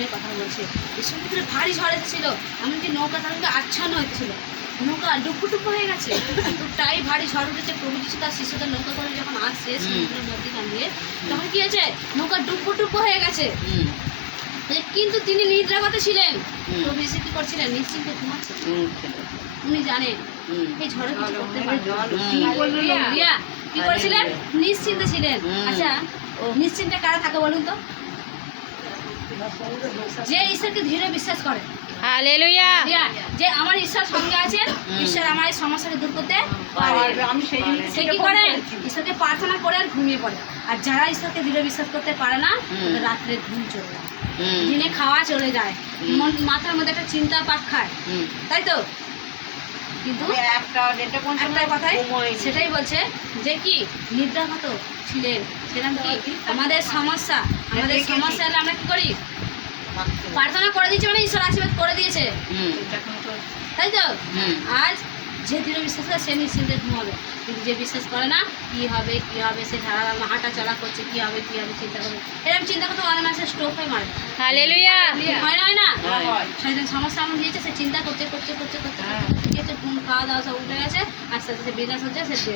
ঝড়ের কথা বলছে। এই সমুদ্রে ভারী ঝড় এসেছিল, এমনকি নৌকা তাদেরকে আচ্ছন্ন হয়েছিল, নৌকা ডুবু হয়ে গেছে। এতটাই ভারী ঝড় উঠেছে, প্রভু যিশু তার শিষ্যদের নৌকা করে যখন আসছে সমুদ্রের মধ্যখান দিয়ে, তখন কি হয়েছে, নৌকা ডুবু হয়ে গেছে। কিন্তু তিনি নিদ্রাগত ছিলেন। প্রভু যিশু কি করছিলেন? নিশ্চিন্তে ঘুমাচ্ছেন। উনি জানেন এই ঝড়ে কিছু করতে পারবে না। কি করেছিলেন? নিশ্চিন্তে ছিলেন। আচ্ছা, নিশ্চিন্তে কারা থাকে বলুন তো? যে ঈশ্বরকে ধীরে বিশ্বাস করে। হালেলুয়া। যে আমার ঈশ্বর সঙ্গে আছেন, ঈশ্বর আমার এই সমস্যাকে দূর করতে পারে। সে কি করে? ঈশ্বরকে প্রার্থনা করে আর ঘুমিয়ে পড়ে। আর যারা ঈশ্বরকে ধীরে বিশ্বাস করতে পারে না, তাদের রাত্রে ঘুম চলে যায়, দিনে খাওয়া চলে যায়, মাথার মধ্যে একটা চিন্তা পাক খায়, তাই তো? কিন্তু একটা কথাই সেটাই বলছে যে কি নিদ্রাগত ছিলেন। সেরকম কি আমাদের সমস্যা হলে আমরা কি করি? প্রার্থনা করে দিয়েছে, মানে ঈশ্বর আশীর্বাদ করে দিয়েছে, তাই তো? আজ যে দৃঢ় বিশ্বাস করে সে নিশ্চিন্তে ঘুমাবে, কিন্তু যে বিশ্বাস করে না, কি হবে সে হাঁটা চলা করছে, কি হবে চিন্তা করবে। এরকম চিন্তা করতে অনেক মানুষের স্ট্রোক হয়ে মারে। হালেলুয়া। হয় না? শয়তান সমস্যা এমন দিয়েছে, সে চিন্তা করতে ঘুম খাওয়া দাওয়া সব উঠে গেছে, আস্তে আস্তে বিনাশ হচ্ছে, সে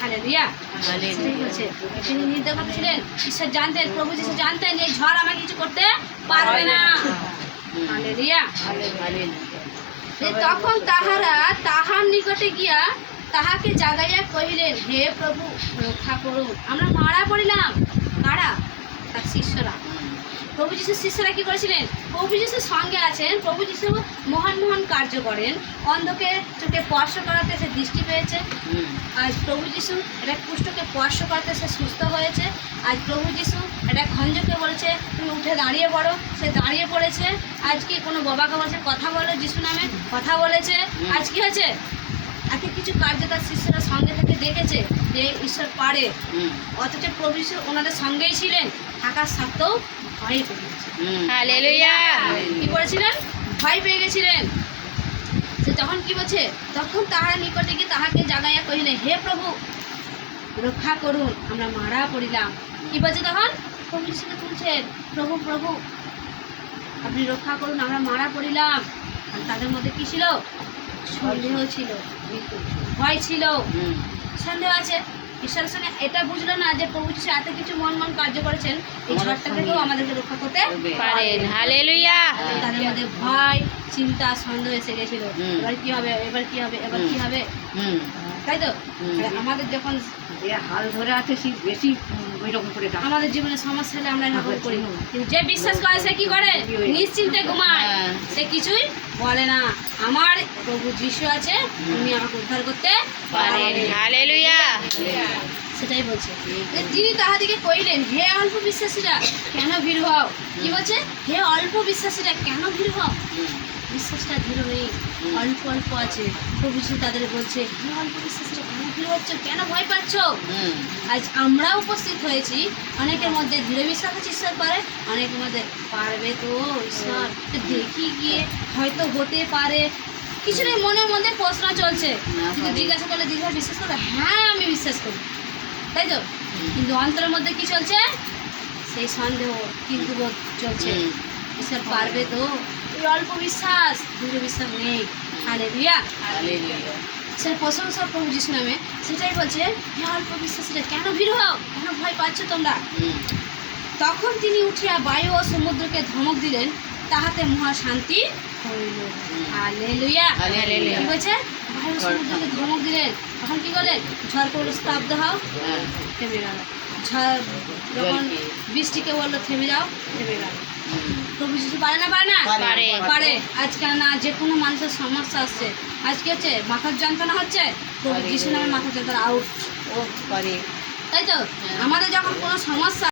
হালেলুয়া। সেটাই বলছে, তিনি নির্দেশ ছিলেন, ঈশ্বর জানতেন, প্রভু যিশু জানতেন এই ঝড় আমাকে কিছু করতে পারবে না। হালেলুয়া। তখন তাহারা তাহার নিকটে গিয়া তাহাকে জাগাইয়া কহিলেন, হে প্রভু, রক্ষা করুন, আমরা মারা পড়িলাম। কারা? তার শিষ্যরা। প্রভু যিশুর শিষ্যরা কি করেছিলেন? প্রভু যিশুর সঙ্গে আছেন, প্রভু যিশু মহান মহান কার্য করেন, অন্ধকে চোখে স্পর্শ করাতে সে দৃষ্টি পেয়েছে। আজ প্রভু যিশু একটা কুষ্ঠকে স্পর্শ করাতে সে সুস্থ হয়েছে। আজ প্রভু যিশু একটা খঞ্জকে বলেছে তুমি উঠে দাঁড়িয়ে পড়ো, সে দাঁড়িয়ে পড়েছে। আজকে কোনো বাবাকে বলছে কথা বলে, যিশু নামে কথা বলেছে। আজ কি হয়েছে? আজকে কিছু কার্য তার শিষ্যরা সঙ্গে থেকে দেখেছে যে ঈশ্বর পারে, অথচ প্রভু যিশু ওনাদের সঙ্গেই ছিলেন, থাকার সত্ত্বেও ভয় পেয়ে গেছে। হালেলুয়া। কি করেছিলেন? ভয় পেয়ে গেছিলেন। সে তখন কি বলছে? তখন তাহারা নিকটে গিয়ে তাহাকে জাগাইয়া কহিলেন, হে প্রভু, রক্ষা করুন, আমরা মারা পড়িলাম। কি বলছে তখন? প্রভু যিশুকে তুলছেন, প্রভু প্রভু আপনি রক্ষা করুন, আমরা মারা পড়িলাম। আর তাদের মধ্যে কি ছিল? সন্দেহ ছিল, ভয় ছিল, সন্দেহ আছে। ঈশ্বরের সঙ্গে এটা বুঝলো না যে প্রভু যিশু এত কিছু মন কার্য করেছেন, এই ঝড়টা থেকেও আমাদেরকে রক্ষা করতে পারেন। হালেলুয়া। তাদের মধ্যে ভয়, চিন্তা, সন্দেহ এসে গেছিল। এবার কি হবে? তাই তো? আমাদের যখন হাল ধরে আছে সে বেশি ওইরকম করে আমাদের জীবনে সমস্যা হলে আমরা এরকম করি, কিন্তু যে বিশ্বাস করে সে কি করে? নিশ্চিন্তে ঘুমায়, সে কিছুই বলে না। আমার প্রভু যিশু আছে, তুমি আমাকে উদ্ধার করতে পারেন। হালেলুয়া। সেটাই বলছে। তিনি তাহাদিকে কইলেন, হে অল্প বিশ্বাসীরা, কেন ভীড় হও? কি বলছে? হে অল্প বিশ্বাসীরা, কেন ভীড় হও? বিশ্বাসটা দৃঢ় নেই, অল্প আছে। প্রভু যিশু তাদের বলছে, হে অল্প বিশ্বাসীরা, কেন ভীড় হচ্ছ? কেন ভয় পাচ্ছ? আজ আমরা উপস্থিত হয়েছি, অনেকের মধ্যে দৃঢ় বিশ্বাস আছে ঈশ্বর পারে, অনেকের মধ্যে পারবে তো ঈশ্বর, দেখি গিয়ে হয়তো হতে পারে, কিছু নেই, মনের মধ্যে প্রশ্ন চলছে। কিন্তু জিজ্ঞাসা করলে দৃঢ় বিশ্বাস করবে, হ্যাঁ আমি বিশ্বাস করি, তাই তো? কিন্তু অন্তরের মধ্যে কি চলছে? সেই সন্দেহ, কিন্তু বোধ চলছে। ঈশ্বর পারবে তো? এই অল্প বিশ্বাস, দৃঢ় বিশ্বাস নেই। হালেলুয়া। সে প্রশংসা প্রভু যিশু নামে, সেটাই বলছে, হে অল্প বিশ্বাসীরা, কেন ভীড় হও? কেন ভয় পাচ্ছ তোমরা? তখন তিনি উঠিয়া বায়ু ও সমুদ্রকে ধমক দিলেন, তাহাতে মহা শান্তি হইল। হালেলুয়া। কি বলছে? বায়ু সমুদ্রকে ধমক দিলেন, তখন কি করলেন? ঝড় করলো, স্তব্ধ হও, থেমে গেল। ঝড় যখন বৃষ্টিকে বললো থেমে যাও, থেমে গেল। প্রভু যিশু পারে না? পারে। আজকে না, যে কোনো মানুষের সমস্যা আসছে, আজকে হচ্ছে মাথার যন্ত্রণা হচ্ছে, প্রভু যিশু নামে মাথার যন্ত্রণা আউট, তাই তো? আমাদের যখন কোনো সমস্যা